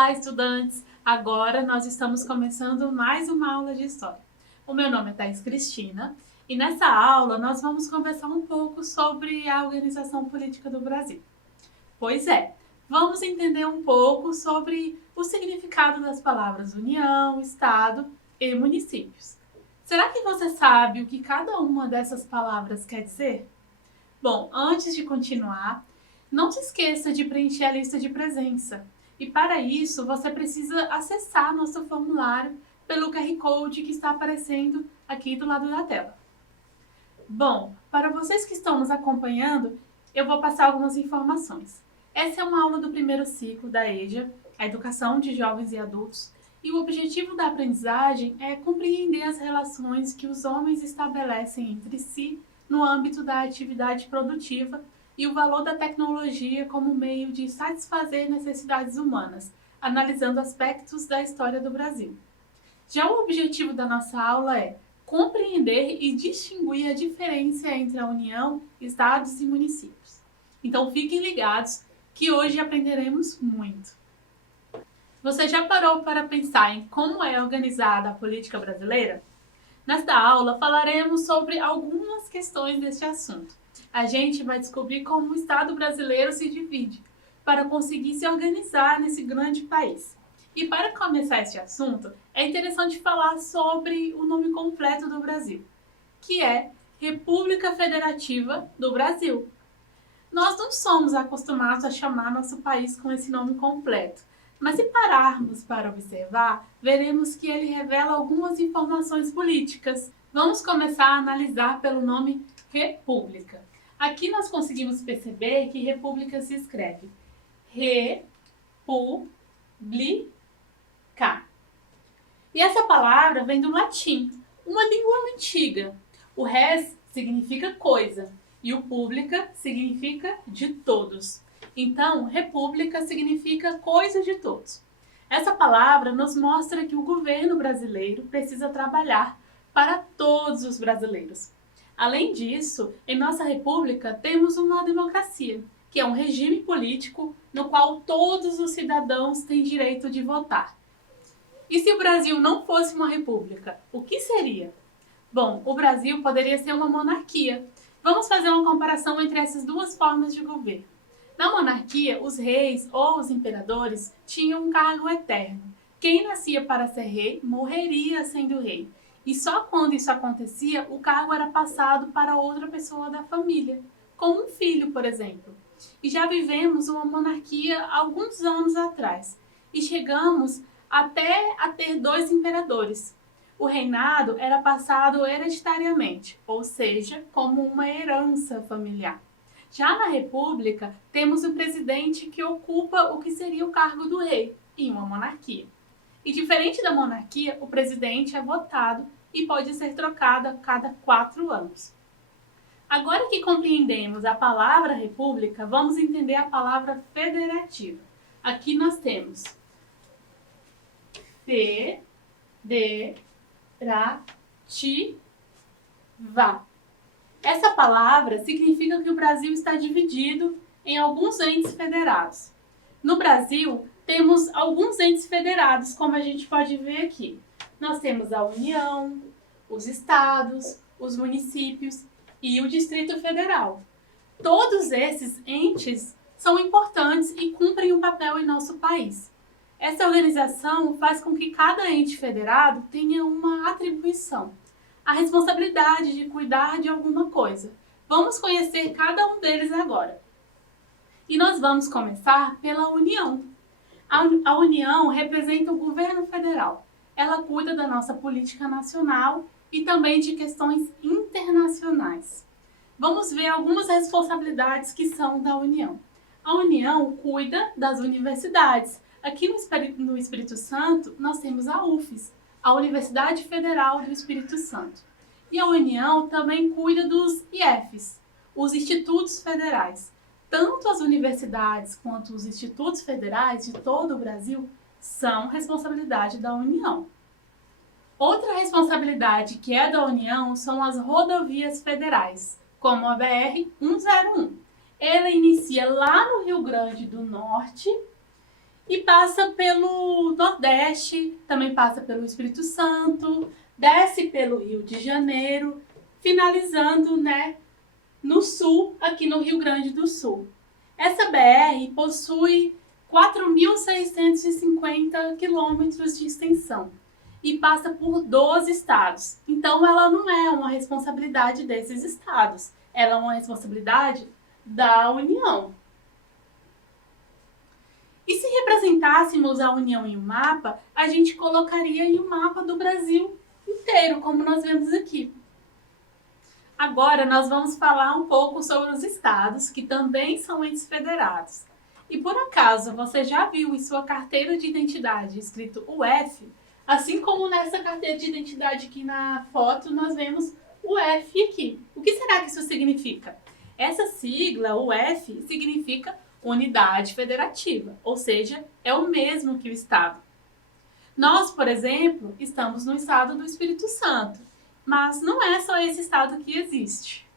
Olá, estudantes! Agora nós estamos começando mais uma aula de História. O meu nome é Thaís Cristina e nessa aula nós vamos conversar um pouco sobre a organização política do Brasil. Pois é, vamos entender um pouco sobre o significado das palavras União, Estado e municípios. Será que você sabe o que cada uma dessas palavras quer dizer? Bom, antes de continuar, não se esqueça de preencher a lista de presença. E para isso, você precisa acessar nosso formulário pelo QR Code que está aparecendo aqui do lado da tela. Bom, para vocês que estão nos acompanhando, eu vou passar algumas informações. Essa é uma aula do primeiro ciclo da EJA, a Educação de Jovens e Adultos, e o objetivo da aprendizagem é compreender as relações que os homens estabelecem entre si no âmbito da atividade produtiva e o valor da tecnologia como meio de satisfazer necessidades humanas, analisando aspectos da história do Brasil. Já o objetivo da nossa aula é compreender e distinguir a diferença entre a União, Estados e municípios. Então fiquem ligados que hoje aprenderemos muito. Você já parou para pensar em como é organizada a política brasileira? Nesta aula falaremos sobre algumas questões deste assunto. A gente vai descobrir como o Estado brasileiro se divide para conseguir se organizar nesse grande país. E para começar este assunto, é interessante falar sobre o nome completo do Brasil, que é República Federativa do Brasil. Nós não somos acostumados a chamar nosso país com esse nome completo, mas se pararmos para observar, veremos que ele revela algumas informações políticas. Vamos começar a analisar pelo nome República. Aqui nós conseguimos perceber que República se escreve República. E essa palavra vem do latim, uma língua antiga. O res significa coisa e o pública significa de todos. Então, república significa coisa de todos. Essa palavra nos mostra que o governo brasileiro precisa trabalhar para todos os brasileiros. Além disso, em nossa república temos uma democracia, que é um regime político no qual todos os cidadãos têm direito de votar. E se o Brasil não fosse uma república, o que seria? Bom, o Brasil poderia ser uma monarquia. Vamos fazer uma comparação entre essas duas formas de governo. Na monarquia, os reis ou os imperadores tinham um cargo eterno. Quem nascia para ser rei, morreria sendo rei. E só quando isso acontecia, o cargo era passado para outra pessoa da família, como um filho, por exemplo. E já vivemos uma monarquia há alguns anos atrás. E chegamos até a ter 2 imperadores. O reinado era passado hereditariamente, ou seja, como uma herança familiar. Já na República, temos o presidente que ocupa o que seria o cargo do rei, em uma monarquia. E diferente da monarquia, o presidente é votado e pode ser trocado a cada 4 anos. Agora que compreendemos a palavra república, vamos entender a palavra federativa. Aqui nós temos federativa. Essa palavra significa que o Brasil está dividido em alguns entes federados. No Brasil, temos alguns entes federados, como a gente pode ver aqui. Nós temos a União, os estados, os municípios e o Distrito Federal. Todos esses entes são importantes e cumprem um papel em nosso país. Essa organização faz com que cada ente federado tenha uma atribuição, a responsabilidade de cuidar de alguma coisa. Vamos conhecer cada um deles agora. E nós vamos começar pela União. A União representa o governo federal. Ela cuida da nossa política nacional e também de questões internacionais. Vamos ver algumas responsabilidades que são da União. A União cuida das universidades. Aqui no Espírito Santo, nós temos a UFES, a Universidade Federal do Espírito Santo. E a União também cuida dos IFES, os Institutos Federais. Tanto as universidades quanto os institutos federais de todo o Brasil são responsabilidade da União. Outra responsabilidade que é da União são as rodovias federais, como a BR-101. Ela inicia lá no Rio Grande do Norte e passa pelo Nordeste, também passa pelo Espírito Santo, desce pelo Rio de Janeiro, finalizando, né, no sul, aqui no Rio Grande do Sul. Essa BR possui 4.650 quilômetros de extensão e passa por 12 estados. Então, ela não é uma responsabilidade desses estados, ela é uma responsabilidade da União. E se representássemos a União em um mapa, a gente colocaria em um mapa do Brasil inteiro, como nós vemos aqui. Agora nós vamos falar um pouco sobre os estados, que também são entes federados. E por acaso você já viu em sua carteira de identidade escrito UF? Assim como nessa carteira de identidade aqui na foto, nós vemos UF aqui. O que será que isso significa? Essa sigla, UF, significa Unidade Federativa, ou seja, é o mesmo que o estado. Nós, por exemplo, estamos no estado do Espírito Santo. Mas não é só esse estado que existe.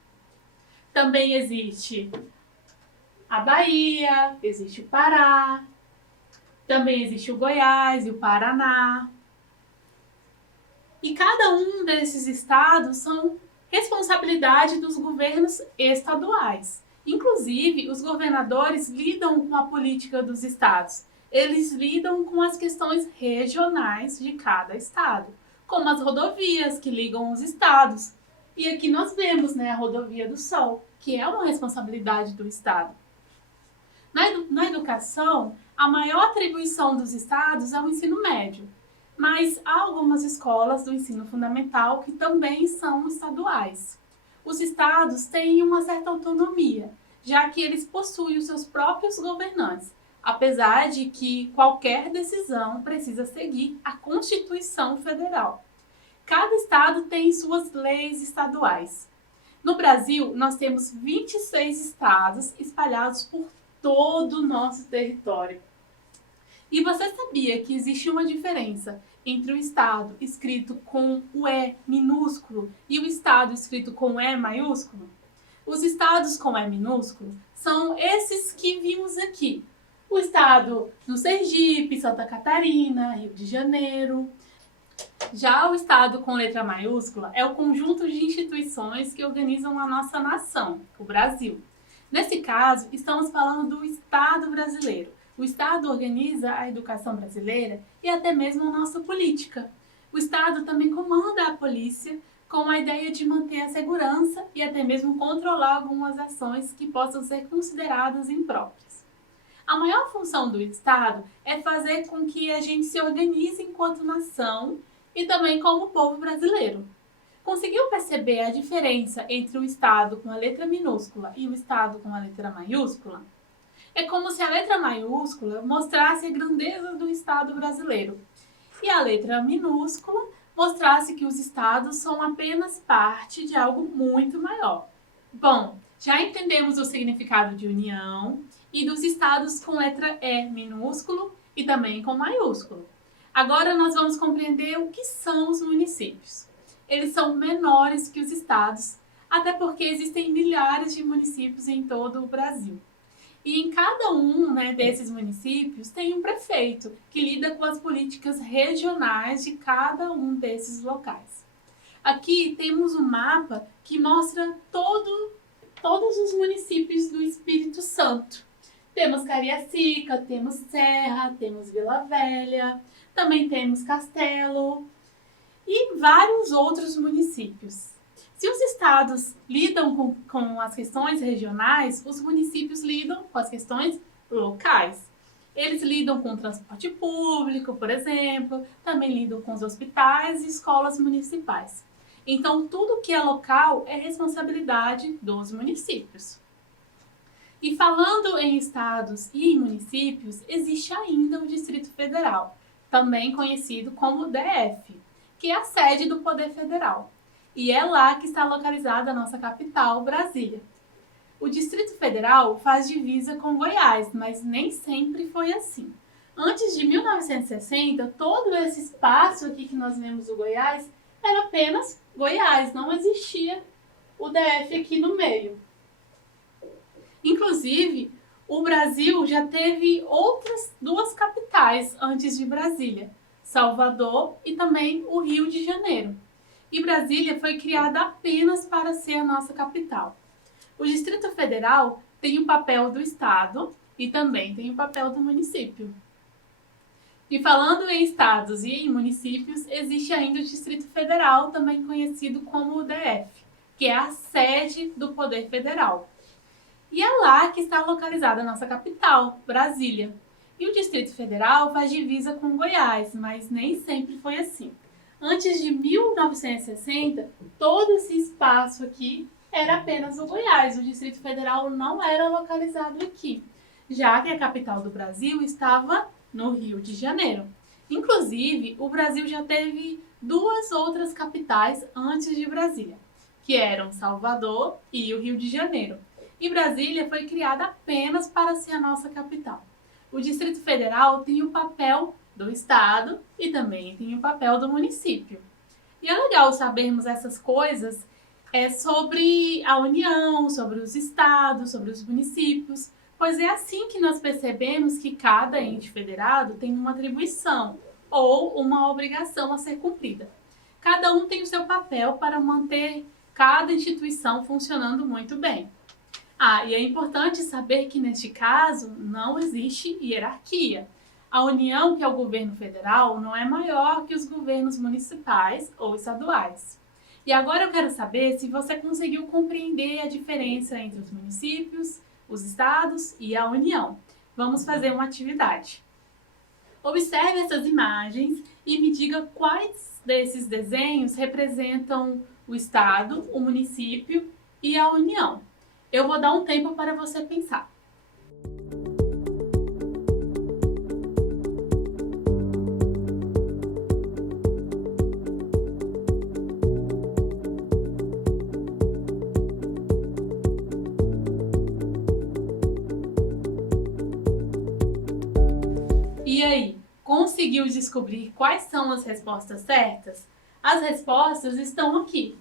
Também existe a Bahia, existe o Pará, também existe o Goiás e o Paraná. E cada um desses estados são responsabilidade dos governos estaduais. Inclusive, os governadores lidam com a política dos estados. Eles lidam com as questões regionais de cada estado, como as rodovias que ligam os estados. E aqui nós vemos, né, a Rodovia do Sol, que é uma responsabilidade do estado. Na educação, a maior atribuição dos estados é o ensino médio, mas há algumas escolas do ensino fundamental que também são estaduais. Os estados têm uma certa autonomia, já que eles possuem os seus próprios governantes, apesar de que qualquer decisão precisa seguir a Constituição Federal. Cada estado tem suas leis estaduais. No Brasil, nós temos 26 estados espalhados por todo o nosso território. E você sabia que existe uma diferença entre o estado escrito com o E minúsculo e o estado escrito com E maiúsculo? Os estados com E minúsculo são esses que vimos aqui. O estado do Sergipe, Santa Catarina, Rio de Janeiro. Já o estado com letra maiúscula é o conjunto de instituições que organizam a nossa nação, o Brasil. Nesse caso, estamos falando do Estado brasileiro. O Estado organiza a educação brasileira e até mesmo a nossa política. O Estado também comanda a polícia com a ideia de manter a segurança e até mesmo controlar algumas ações que possam ser consideradas impróprias. A maior função do Estado é fazer com que a gente se organize enquanto nação e também como povo brasileiro. Conseguiu perceber a diferença entre o Estado com a letra minúscula e o Estado com a letra maiúscula? É como se a letra maiúscula mostrasse a grandeza do Estado brasileiro e a letra minúscula mostrasse que os estados são apenas parte de algo muito maior. Bom, já entendemos o significado de união e dos estados com letra E minúsculo e também com maiúsculo. Agora nós vamos compreender o que são os municípios. Eles são menores que os estados, até porque existem milhares de municípios em todo o Brasil. E em cada um, desses municípios tem um prefeito que lida com as políticas regionais de cada um desses locais. Aqui temos um mapa que mostra todos os municípios do Espírito Santo. Temos Cariacica, temos Serra, temos Vila Velha, também temos Castelo e vários outros municípios. Se os estados lidam com as questões regionais, os municípios lidam com as questões locais. Eles lidam com o transporte público, por exemplo, também lidam com os hospitais e escolas municipais. Então, tudo que é local é responsabilidade dos municípios. E falando em estados e em municípios, existe ainda o Distrito Federal, também conhecido como DF, que é a sede do Poder Federal. E é lá que está localizada a nossa capital, Brasília. O Distrito Federal faz divisa com Goiás, mas nem sempre foi assim. Antes de 1960, todo esse espaço aqui que nós vemos do Goiás era apenas Goiás, não existia o DF aqui no meio. Inclusive, O Brasil já teve outras duas capitais antes de Brasília, Salvador e também o Rio de Janeiro. E Brasília foi criada apenas para ser a nossa capital. O Distrito Federal tem o papel do Estado e também tem o papel do município. E falando em estados e em municípios, existe ainda o Distrito Federal, também conhecido como o DF, que é a sede do Poder Federal. E é lá que está localizada a nossa capital, Brasília. E o Distrito Federal faz divisa com Goiás, mas nem sempre foi assim. Antes de 1960, todo esse espaço aqui era apenas o Goiás. O Distrito Federal não era localizado aqui, já que a capital do Brasil estava no Rio de Janeiro. Inclusive, o Brasil já teve duas outras capitais antes de Brasília, que eram Salvador e o Rio de Janeiro. E Brasília foi criada apenas para ser a nossa capital. O Distrito Federal tem o papel do Estado e também tem o papel do município. E é legal sabermos essas coisas sobre a União, sobre os estados, sobre os municípios, pois é assim que nós percebemos que cada ente federado tem uma atribuição ou uma obrigação a ser cumprida. Cada um tem o seu papel para manter cada instituição funcionando muito bem. E é importante saber que neste caso não existe hierarquia. A União, que é o governo federal, não é maior que os governos municipais ou estaduais. E agora eu quero saber se você conseguiu compreender a diferença entre os municípios, os estados e a União. Vamos fazer uma atividade. Observe essas imagens e me diga quais desses desenhos representam o estado, o município e a União. Eu vou dar um tempo para você pensar. E aí, conseguiu descobrir quais são as respostas certas? As respostas estão aqui.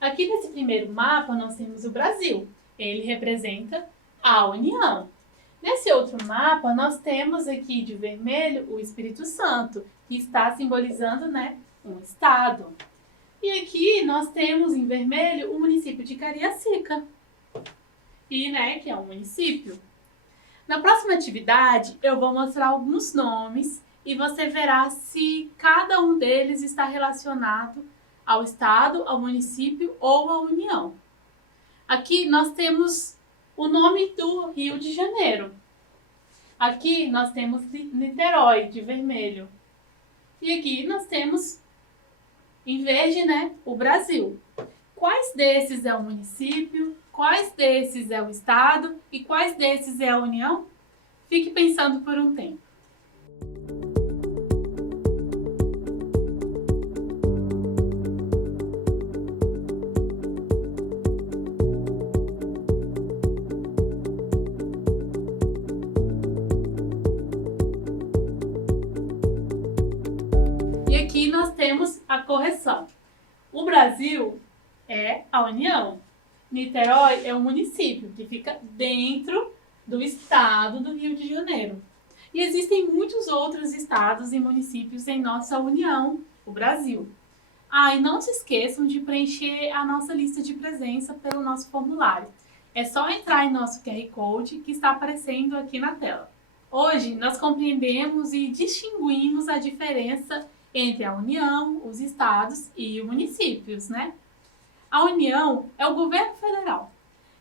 Aqui nesse primeiro mapa nós temos o Brasil. Ele representa a União. Nesse outro mapa, nós temos aqui de vermelho o Espírito Santo, que está simbolizando, um estado. E aqui nós temos em vermelho o município de Cariacica, que é um município. Na próxima atividade, eu vou mostrar alguns nomes e você verá se cada um deles está relacionado ao estado, ao município ou à União. Aqui nós temos o nome do Rio de Janeiro. Aqui nós temos Niterói, de vermelho. E aqui nós temos, em verde, o Brasil. Quais desses é o município? Quais desses é o estado? E quais desses é a União? Fique pensando por um tempo. E aqui nós temos a correção. O Brasil é a União. Niterói é um município que fica dentro do estado do Rio de Janeiro. E existem muitos outros estados e municípios em nossa União, o Brasil. E não se esqueçam de preencher a nossa lista de presença pelo nosso formulário. É só entrar em nosso QR Code que está aparecendo aqui na tela. Hoje nós compreendemos e distinguimos a diferença entre a União, os estados e os municípios, A União é o governo federal.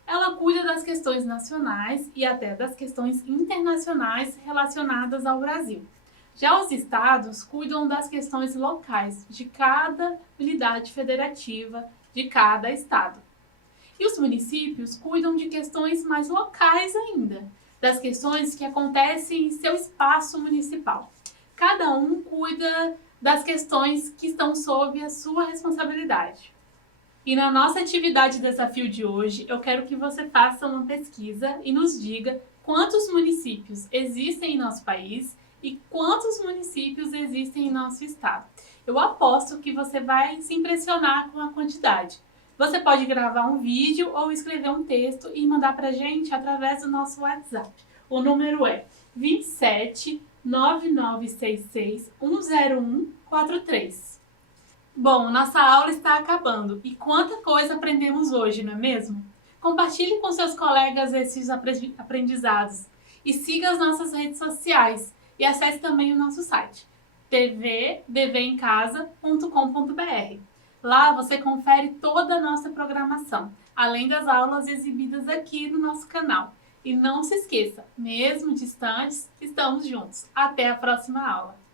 Ela cuida das questões nacionais e até das questões internacionais relacionadas ao Brasil. Já os estados cuidam das questões locais de cada unidade federativa de cada estado. E os municípios cuidam de questões mais locais ainda, das questões que acontecem em seu espaço municipal. Cada um cuida das questões que estão sob a sua responsabilidade. E na nossa atividade desafio de hoje, eu quero que você faça uma pesquisa e nos diga quantos municípios existem em nosso país e quantos municípios existem em nosso estado. Eu aposto que você vai se impressionar com a quantidade. Você pode gravar um vídeo ou escrever um texto e mandar para a gente através do nosso WhatsApp. O número é 27 9966 10143. Bom, nossa aula está acabando. E quanta coisa aprendemos hoje, não é mesmo? Compartilhe com seus colegas esses aprendizados e siga as nossas redes sociais e acesse também o nosso site tvdeverimcasa.com.br. Lá você confere toda a nossa programação, além das aulas exibidas aqui no nosso canal. E não se esqueça, mesmo distantes, estamos juntos. Até a próxima aula!